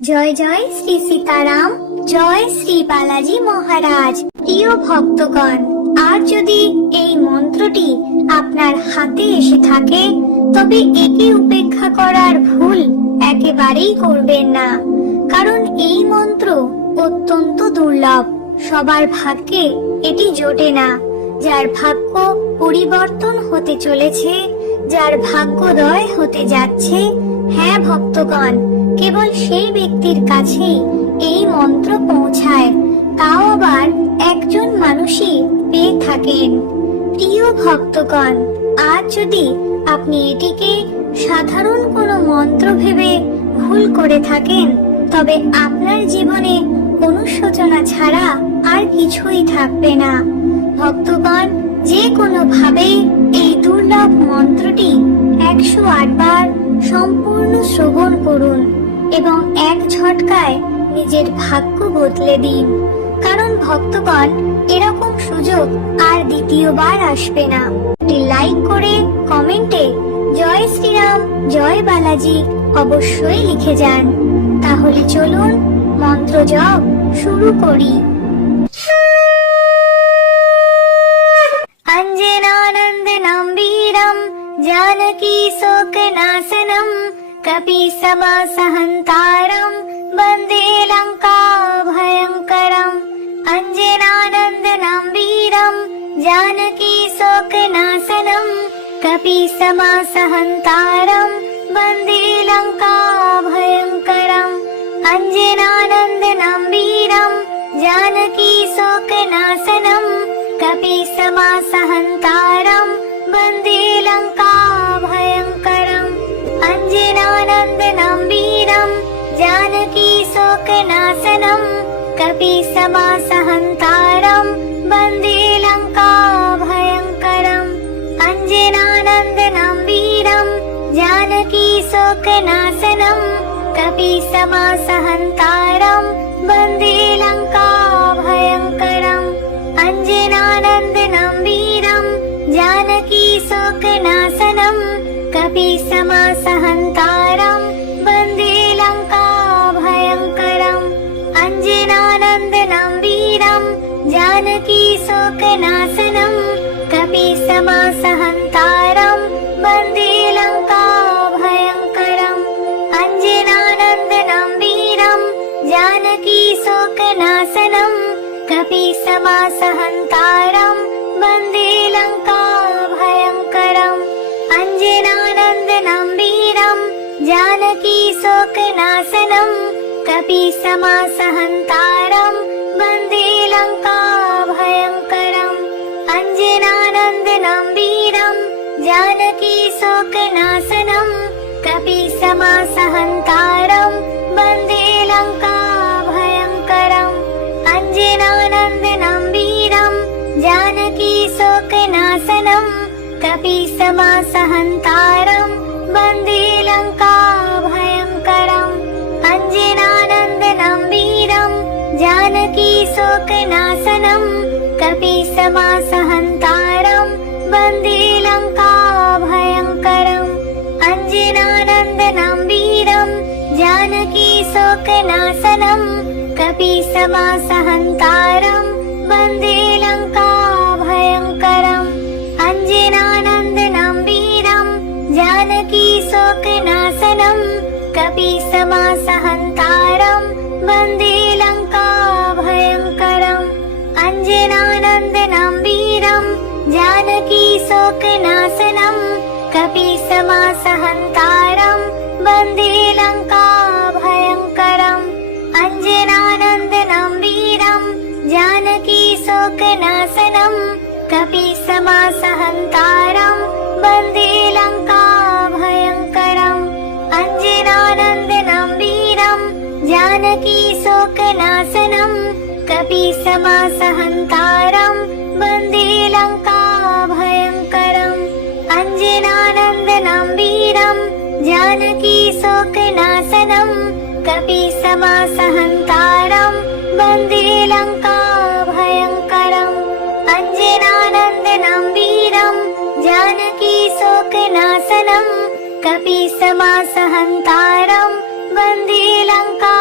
জয় জয় শ্রী সীতারাম, জয় শ্রী বালাজি মহারাজ। প্রিয় ভক্তগণ, আজ যদি এই মন্ত্রটি আপনার হাতে এসে থাকে তবে একে উপেক্ষা করার ভুল একেবারেই করবেন না, কারণ এই মন্ত্র অত্যন্ত দুর্লভ। সবার ভাগ্যে এটি জোটে না। যার ভাগ্য পরিবর্তন হতে চলেছে, যার ভাগ্যোদয় হতে যাচ্ছে, হ্যাঁ ভক্তগণ, কেবল সেই ব্যক্তির কাছেই এই মন্ত্র পৌঁছায়, তাও আবার একজন মানুষই পেয়ে থাকেন। প্রিয় ভক্তগণ, আজ যদি আপনি এটিকে সাধারণ কোনো মন্ত্র ভেবে ভুল করে থাকেন তবে আপনার জীবনে অনুশোচনা ছাড়া আর কিছুই থাকবে না। ভক্তগণ, যে কোনো ভাবে এই দুর্লভ মন্ত্রটি 108 বার সম্পূর্ণ শ্রবণ করুন এবং এক ঝটকায় নিজের ভাগ্য বদলে দিন। কারণ ভক্তগণ, এরকম সুযোগ আর দ্বিতীয়বার আসবে না। লাইক করে কমেন্টে জয় শ্রীরাম, জয় বালাজি অবশ্যই লিখে যান। তাহলে চলুন মন্ত্র জপ শুরু করি। अंजनानन्दनं वीरं जानकी शोकनाशनं कपीशमासहन्तारं वन्दे लङ्काभयङ्करम्। अंजनानन्दनं वीरं जानकी शोकनाशनं कपीशमासहन्तारं वन्दे लङ्काभयङ्करम्। अंजनानन्दनं वीरं जानकी शोकनाशनं कपीशमासहन्तारं वन्दे लङ्काभयङ्करम्। अंजनानन्दनं वीरं जानकी शोकनाशनं कपीशमासहन्तारं वन्दे लङ्काभयङ्करम्। अंजनानन्दनं वीरं जानकी शोकनाशनं कपीशमासहन्तारं वन्दे लङ्काभयङ्करम्। अंजनानन्दनं वीरं जानकी शोकनाशनं कपीशमासहन्तारं वन्दे लङ्काभयङ्करम्। अंजनानन्दनं वीरं जानकी शोकनाशनं कपीशमासहन्तारं वन्दे लङ्काभयङ्करम्। अंजनानन्दनं वीरं जानकी शोकनाशनं कपीशमासहन्तारं वन्दे लङ्काभयङ्करम्। अंजनानन्दनं वीरं जानकी शोकनाशनं कपीशमासहन्तारं वन्दे लङ्काभयङ्करम्। अंजनानन्दनं वीरं जानकी शोकनाशनं कपीशमासहन्तारं वन्दे लङ्काभयङ्करम्। अंजनानन्दनं वीरं जानकी शोकनाशनं कपीशमासहन्तारं वन्दे लङ्काभयङ्करम्। अंजनानन्दनं वीरं जानकी शोकनाशनं कपीशमासहन्तारं वन्दे लङ्काभयङ्करम्। अंजनानन्दनं वीरं जानकी शोकनाशनं कपीशमासहन्तारं वन्दे लङ्काभयङ्करम्। अंजनानन्दनं वीरं जानकी शोकनाशनं कपीशमासहन्तारं वन्दे लङ्काभयङ्करम्। अंजनानन्दनं वीरं जानकी शोकनाशनं कपीशमासहन्तारं वन्दे लङ्काभयङ्करम्। अंजनानन्दनं वीरं जानकी शोकनाशनं कपीशमासहन्तारं वन्दे लङ्काभयङ्करम्। अंजनानन्दनं वीरं जानकी शोकनाशनं कपीशमासहन्तारं वन्दे लङ्काभयङ्करम्। अंजनानन्दनं वीरं जानकी शोकनाशनं कपीशमासहन्तारं वन्दे लङ्काभयङ्करम्। अंजनानन्दनं वीरं जानकी शोकनाशनं कपीशमासहन्तारं वन्दे लङ्का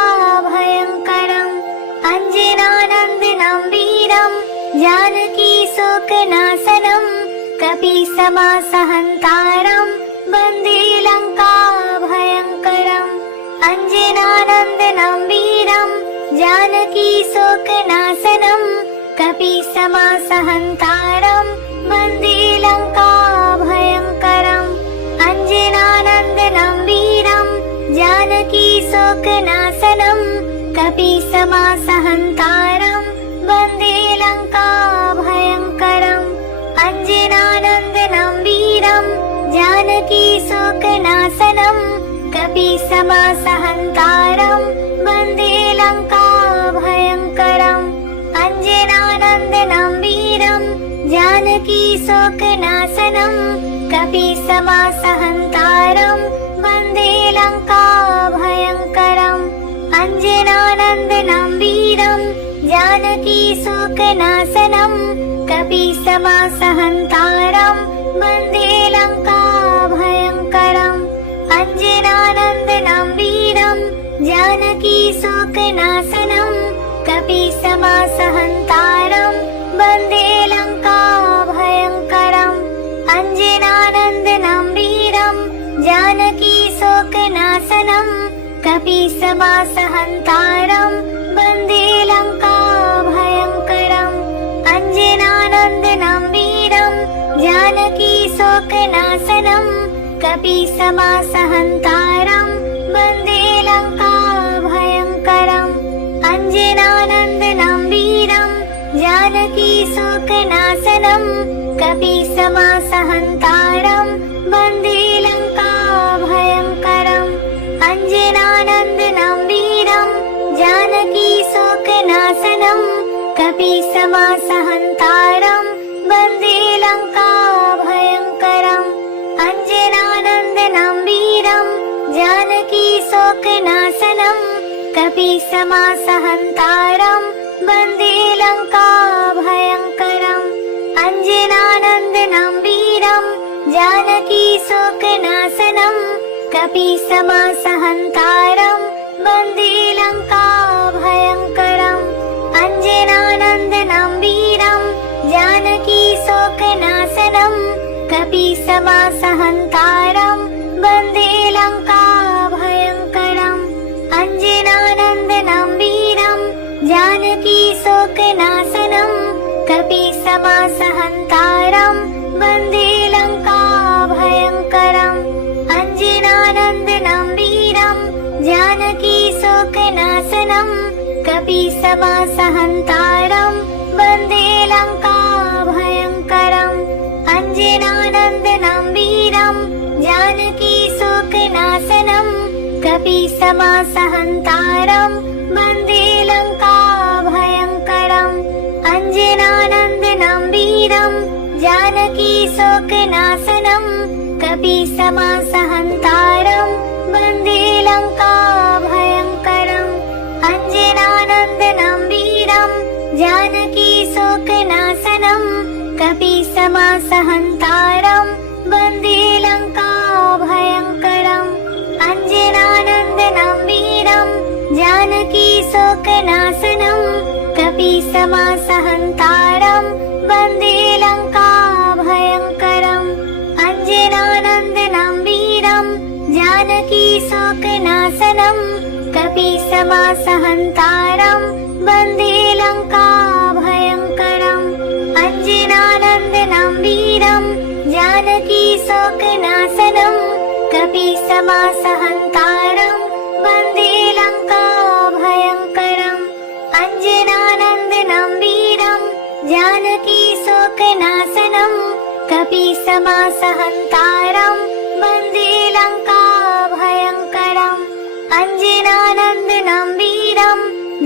कपीसमासहन्तारं वन्दे लङ्काभयङ्करम् अञ्जनानन्दनं वीरं जानकीशोकनाशनं कपीसमासहन्तारं वन्दे लङ्काभयङ्करम् अञ्जनानन्दनं वीरं जानकीशोकनाशनं कपीसमासहन्तारं वन्दे लङ्काभयङ्करम् अञ्जनानन्दनं वीरं जानकीशोकनाशनं कपीसमासहन्तारं वन्दे लङ्काभयङ्करम् अञ्जनानन्दनं वीरं जानकीशोकनाशनं कपीसमासहन्तारं वन्दे लङ्काभयङ्करम् अञ्जनानन्दनं वीरं जानकीशोकनाशनं कपीसमासहन्तारं वन्दे लङ्काभयङ्करम् अञ्जनानन्दनं वीरं जानकीशोकनाशनं कपीसमासहन्तारं वन्दे लङ्काभयङ्करम् अञ्जनानन्दनं वीरं जानकीशोकनाशनं कपीसमासहन्तारं वन्दे लङ्काभयङ्करम् अञ्जनानन्दनं वीरं जानकीशोकनाशनं कपीसमासहन्तारं वन्दे लङ्काभयङ्करम् अञ्जनानन्दनं वीरं जानकीशोकनाशनं कपीसमासहन्तारं वन्दे लङ्काभयङ्करम् अञ्जनानन्दनं वीरं जानकीशोकनाशनं कपीसमासहन्तारं वन्दे लङ्काभयङ्करम् अञ्जनानन्दनं वीरं जानकीशोकनाशनं कपीसमासहन्तारं वन्दे लङ्काभयङ्करम् अञ्जनानन्दनं वीरं जानकीशोकनाशनं कपीसमासहन्तारं वन्दे लङ्काभयङ्करम् अञ्जनानन्दनं वीरं जानकीशोकनाशनं कपीसमासहन्तारं वन्दे लङ्काभयङ्करम् अञ्जनानन्दनं वीरं जानकीशोकनाशनं कपीसमासहन्तारं वन्दे लङ्काभयङ्करम् अञ्जनानन्दनं वीरं जानकीशोकनाशनं कपीसमासहन्तारं वन्दे लङ्काभयङ्करम् अञ्जनानन्दनं वीरं जानकीशोकनाशनं कपीसमासहन्तारं वन्दे लङ्काभयङ्करम् अञ्जनानन्दनं वीरं जानकीशोकनाशनं कपीसमासहन्तारं वन्दे लङ्काभयङ्करम् अञ्जनानन्दनं वीरं जानकीशोकनाशनं कपीसमासहन्तारं वन्दे लङ्काभयङ्करम् अञ्जनानन्दनं वीरं जानकीशोकनाशनं कपीसमासहन्तारं वन्दे लङ्काभयङ्करम् अञ्जनानन्दनं वीरं जानकीशोकनाशनं कपीसमासहन्तारं वन्दे लङ्काभयङ्करम् अञ्जनानन्दनं वीरं जानकीशोकनाशनं कपीसमासहन्तारं वन्दे लङ्काभयङ्करम् अञ्जनानन्दनं वीरं जानकीशोकनाशनं कपीसमासहन्तारं वन्दे लङ्काभयङ्करम् अञ्जनानन्दनं वीरं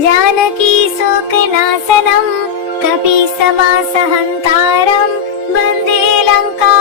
जानकीशोकनाशनं कपीसमासहन्तारं वन्दे लङ्का